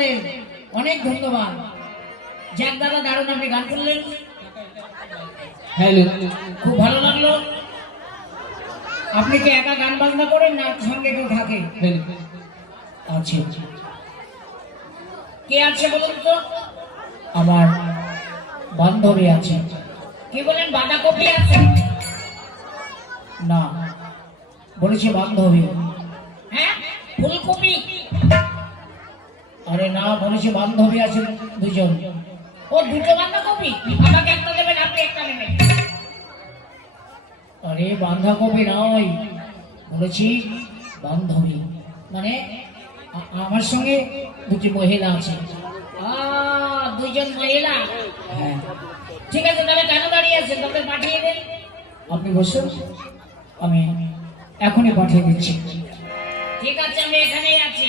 আপনাদের অনেক ধন্যবাদ। জ্যাক দাদা দারুণ আপনি গান করলেন। খুব ভালো লাগল। আপনি কি একা গান বাজনা করেন না সঙ্গে কেউ থাকে? আচ্ছা। কে আছে বলুন তো? আমার বান্ধবী আছে। কি বলেন বাঁধাকপি আছে? না, বলেছে বান্ধবী। হ্যাঁ ফুলকপি? আরে না বলেছে বান্ধবী আছে দুজন। ও দুটো বাঁধাকপি? আমাকে একটা দেবেন আপনি একটা নেবেন। আরে বাঁধাকপি নয়। বলেছি বান্ধবী। মানে আমার সঙ্গে দুটি মহিলা আছে। দুজন মহিলা? হ্যাঁ। ঠিক আছে তাহলে কেন দাঁড়িয়ে আছেন? তাদের পাঠিয়ে দেন। আপনি বসুন। আমি এখনই পাঠিয়ে দিচ্ছি। ঠিক আছে আমি এখানেই আছি।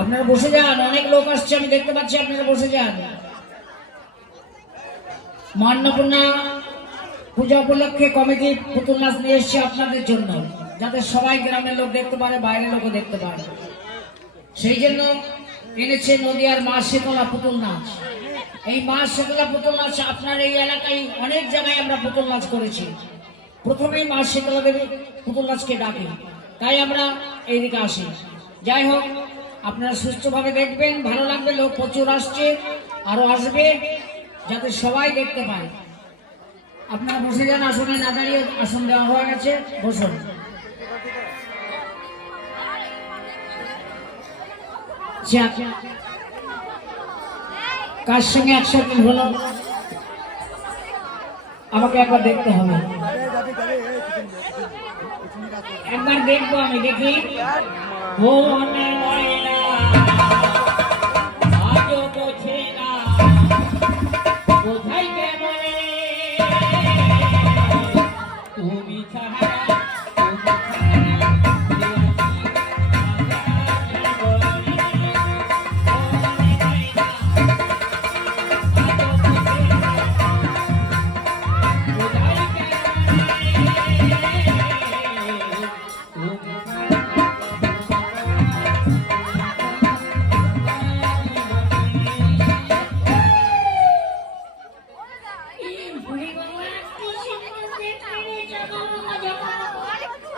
আপনারা বসে যান, অনেক লোক আসছে, আমি দেখতে পাচ্ছি আপনারা বসে যান। পূজা উপলক্ষে কমিটি পুতুল নাচ নিয়ে এসছে আপনাদের জন্য, যাতে সবাই গ্রামের লোক দেখতে পারে, বাইরের লোকও দেখতে পারে। সেই জন্য এনেছে নদিয়ার মা শীতলা পুতুল নাচ। এই মা শীতলা পুতুল নাচ আপনার এই এলাকায় অনেক জায়গায় আমরা পুতুল নাচ করেছি। প্রথমেই মা শীতলা দেবী পুতুল নাচকে ডাকি। তাই আমরা এইদিকে আসি। যাই হোক, আপনারা সুস্থভাবে দেখবেন, ভালো লাগবে, লোক প্রচুর আসছে, আরও আসবে, যাতে সবাই দেখতে পায়। আপনারা বসে যান, আসনে না দাঁড়িয়ে আসন দেওয়া হয়ে গেছে, বসুন। কার সঙ্গে একশো দিন হলো? আমাকে একবার দেখতে হবে। একবার দেখব আমি, দেখি। ও তুমি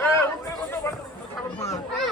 예, 500원도 말고 다 걸렸어.